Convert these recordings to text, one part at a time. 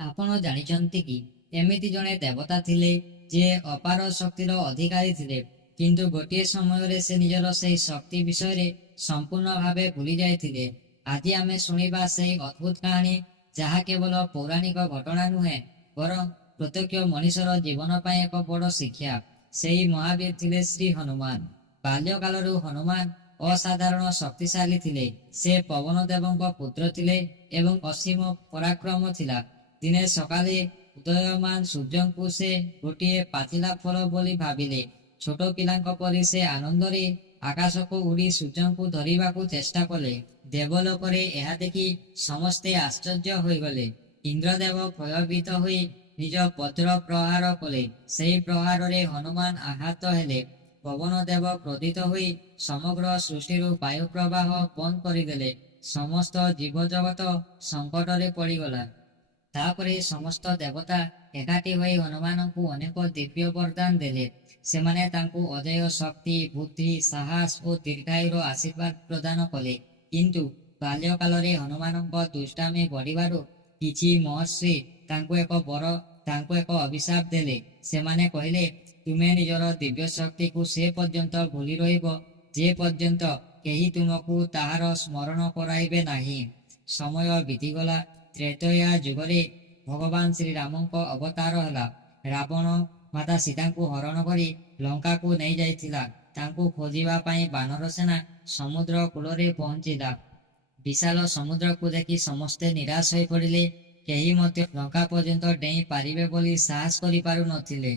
ଆପଣ ଜାଣିଛନ୍ତି କି ଏମିତି ଜଣେ ଦେବତା ଥିଲେ ଯିଏ ଅପାର ଶକ୍ତିର ଅଧିକାରୀ ଥିଲେ, କିନ୍ତୁ ଗୋଟିଏ ସମୟରେ ସେ ନିଜର ସେହି ଶକ୍ତି ବିଷୟରେ ସମ୍ପୂର୍ଣ୍ଣ ଭାବେ ଭୁଲି ଯାଇଥିଲେ। ଆଜି ଆମେ ଶୁଣିବା ସେହି ଅଦ୍ଭୁତ କାହାଣୀ, ଯାହା କେବଳ ପୌରାଣିକ ଘଟଣା ନୁହେଁ, ବରଂ ପ୍ରତ୍ୟେକ ମଣିଷର ଜୀବନ ପାଇଁ ଏକ ବଡ଼ ଶିକ୍ଷା। ସେହି ମହାବୀର ଥିଲେ ଶ୍ରୀ ହନୁମାନ। ବାଲ୍ୟକାଳରୁ ହନୁମାନ ଅସାଧାରଣ ଶକ୍ତିଶାଳୀ ଥିଲେ। ସେ ପବନ ଦେବଙ୍କ ପୁତ୍ର ଥିଲେ ଏବଂ ଅସୀମ ପରାକ୍ରମ ଥିଲା। ଦିନେ ସକାଳେ ଉଦୟମାନ ସୂର୍ଯ୍ୟଙ୍କୁ ସେ ଗୋଟିଏ ପାଚିଲା ଫଳ ବୋଲି ଭାବିଲେ। ଛୋଟ ପିଲାଙ୍କ ପରି ସେ ଆନନ୍ଦରେ ଆକାଶକୁ ଉଡ଼ି ସୂର୍ଯ୍ୟଙ୍କୁ ଧରିବାକୁ ଚେଷ୍ଟା କଲେ। ଦେବଲୋକରେ ଏହା ଦେଖି ସମସ୍ତେ ଆଶ୍ଚର୍ଯ୍ୟ ହୋଇଗଲେ। ଇନ୍ଦ୍ରଦେବ ଭୟଭୀତ ହୋଇ ନିଜ ବଜ୍ର ପ୍ରହାର କଲେ। ସେହି ପ୍ରହାରରେ ହନୁମାନ ଆଘାତ ହେଲେ। ପବନ ଦେବ କ୍ରୋଧିତ ହୋଇ ସମଗ୍ର ସୃଷ୍ଟିରୁ ବାୟୁ ପ୍ରବାହ ବନ୍ଦ କରିଦେଲେ। ସମସ୍ତ ଜୀବଜଗତ ସଙ୍କଟରେ ପଡ଼ିଗଲା। ତାପରେ ସମସ୍ତ ଦେବତା ଏକାଠି ହୋଇ ହନୁମାନଙ୍କୁ ଅନେକ ଦିବ୍ୟ ବରଦାନ ଦେଲେ। ସେମାନେ ତାଙ୍କୁ ଅଜେୟ ଶକ୍ତି, ବୁଦ୍ଧି, ସାହସ ଓ ଦୀର୍ଘାୟୁର ଆଶୀର୍ବାଦ ପ୍ରଦାନ କଲେ। କିନ୍ତୁ ବାଲ୍ୟକାଳରେ ହନୁମାନଙ୍କ ଦୁଷ୍ଟାମି ବଢ଼ିବାରୁ କିଛି ମହର୍ଷି ତାଙ୍କୁ ଏକ ଅଭିଶାପ ଦେଲେ। ସେମାନେ କହିଲେ, ତୁମେ ନିଜର ଦିବ୍ୟ ଶକ୍ତିକୁ ସେ ପର୍ଯ୍ୟନ୍ତ ଭୁଲି ରହିବ ଯେ ପର୍ଯ୍ୟନ୍ତ କେହି ତୁମକୁ ତାହାର ସ୍ମରଣ କରାଇବେ ନାହିଁ। ସମୟ ବିତିଗଲା। ତ୍ରେତୟା ଯୁଗରେ ଭଗବାନ ଶ୍ରୀରାମଙ୍କ ଅବତାର ହେଲା। ରାବଣ ମାତା ସୀତାଙ୍କୁ ହରଣ କରି ଲଙ୍କାକୁ ନେଇଯାଇଥିଲା। ତାଙ୍କୁ ଖୋଜିବା ପାଇଁ ବାନର ସେନା ସମୁଦ୍ର କୂଳରେ ପହଞ୍ଚିଲା। ବିଶାଳ ସମୁଦ୍ରକୁ ଦେଖି ସମସ୍ତେ ନିରାଶ ହୋଇ ପଡ଼ିଲେ। କେହି ମଧ୍ୟ ଲଙ୍କା ପର୍ଯ୍ୟନ୍ତ ଡେଇଁ ପାରିବେ ବୋଲି ସାହସ କରିପାରୁ ନଥିଲେ।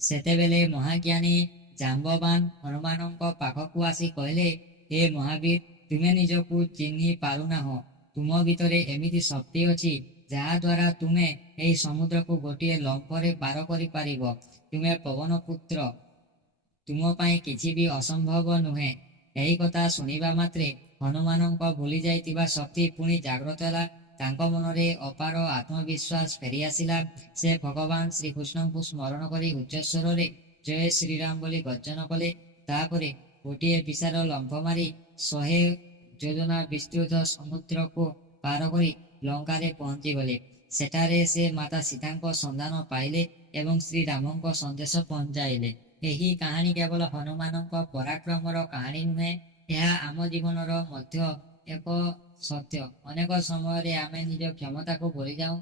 ସେତେବେଳେ ମହାଜ୍ଞାନୀ ଜାମ୍ବବାନ ହନୁମାନଙ୍କ ପାଖକୁ ଆସି କହିଲେ, ହେ ମହାବୀର, ତୁମେ ନିଜକୁ ଚିହ୍ନି ପାରୁନାହଁ। ତୁମ ଭିତରେ ଏମିତି ଶକ୍ତି ଅଛି ଯାହା ଦ୍ୱାରା ତୁମେ ଏହି ସମୁଦ୍ରକୁ ଗୋଟିଏ ଲମ୍ଫରେ ପାର କରିପାରିବ। ତୁମେ ପବନ ପୁତ୍ର, ତୁମ ପାଇଁ କିଛି ବି ଅସମ୍ଭବ ନୁହେଁ। ଏହି କଥା ଶୁଣିବା ମାତ୍ରେ ହନୁମାନଙ୍କ ଭୁଲି ଯାଇଥିବା ଶକ୍ତି ପୁଣି ଜାଗ୍ରତ ହେଲା। ତାଙ୍କ ମନରେ ଅପାର ଆତ୍ମବିଶ୍ୱାସ ଫେରିଆସିଲା। ସେ ଭଗବାନ ଶ୍ରୀକୃଷ୍ଣଙ୍କୁ ସ୍ମରଣ କରି ଉଚ୍ଚସ୍ୱରରେ ଜୟ ଶ୍ରୀରାମ ବୋଲି ଗର୍ଜନ କଲେ। ତାପରେ ଗୋଟିଏ ବିଶାଳ ଲମ୍ଫ ମାରି 100 ଯୋଜନା ବିସ୍ତୃତ ସମୁଦ୍ରକୁ ପାର କରି ଲଙ୍କାରେ ପହଞ୍ଚିଗଲେ। ସେଠାରେ ସେ ମାତା ସୀତାଙ୍କ ସନ୍ଧାନ ପାଇଲେ ଏବଂ ଶ୍ରୀରାମଙ୍କ ସନ୍ଦେଶ ପହଞ୍ଚାଇଲେ। ଏହି କାହାଣୀ କେବଳ ହନୁମାନଙ୍କ ପରାକ୍ରମର କାହାଣୀ ନୁହେଁ, ଏହା ଆମ ଜୀବନର ମଧ୍ୟ ଏକ ସତ୍ୟ। ଅନେକ ସମୟରେ ଆମେ ନିଜ କ୍ଷମତାକୁ ଭୁଲିଯାଉ।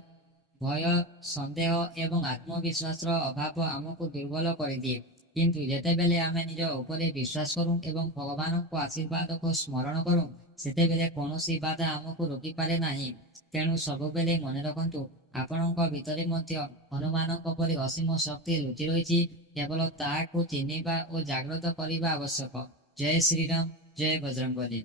ଭୟ, ସନ୍ଦେହ ଏବଂ ଆତ୍ମବିଶ୍ୱାସର ଅଭାବ ଆମକୁ ଦୁର୍ବଳ କରିଦିଏ। କିନ୍ତୁ ଯେତେବେଳେ ଆମେ ନିଜ ଉପରେ ବିଶ୍ୱାସ କରୁ ଏବଂ ଭଗବାନଙ୍କ ଆଶୀର୍ବାଦକୁ ସ୍ମରଣ କରୁ, ସେତେବେଳେ କୌଣସି ବାଧା ଆମକୁ ରୋକିପାରେ ନାହିଁ। ତେଣୁ ସବୁବେଳେ ମନେ ରଖନ୍ତୁ, ଆପଣଙ୍କ ଭିତରେ ମଧ୍ୟ ହନୁମାନଙ୍କ ପରି ଅସୀମ ଶକ୍ତି ଲୁଚି ରହିଛି। କେବଳ ତାହାକୁ ଚିହ୍ନିବା ଓ ଜାଗ୍ରତ କରିବା ଆବଶ୍ୟକ। ଜୟ ଶ୍ରୀରାମ, ଜୟ ବଜରଙ୍ଗବଲି।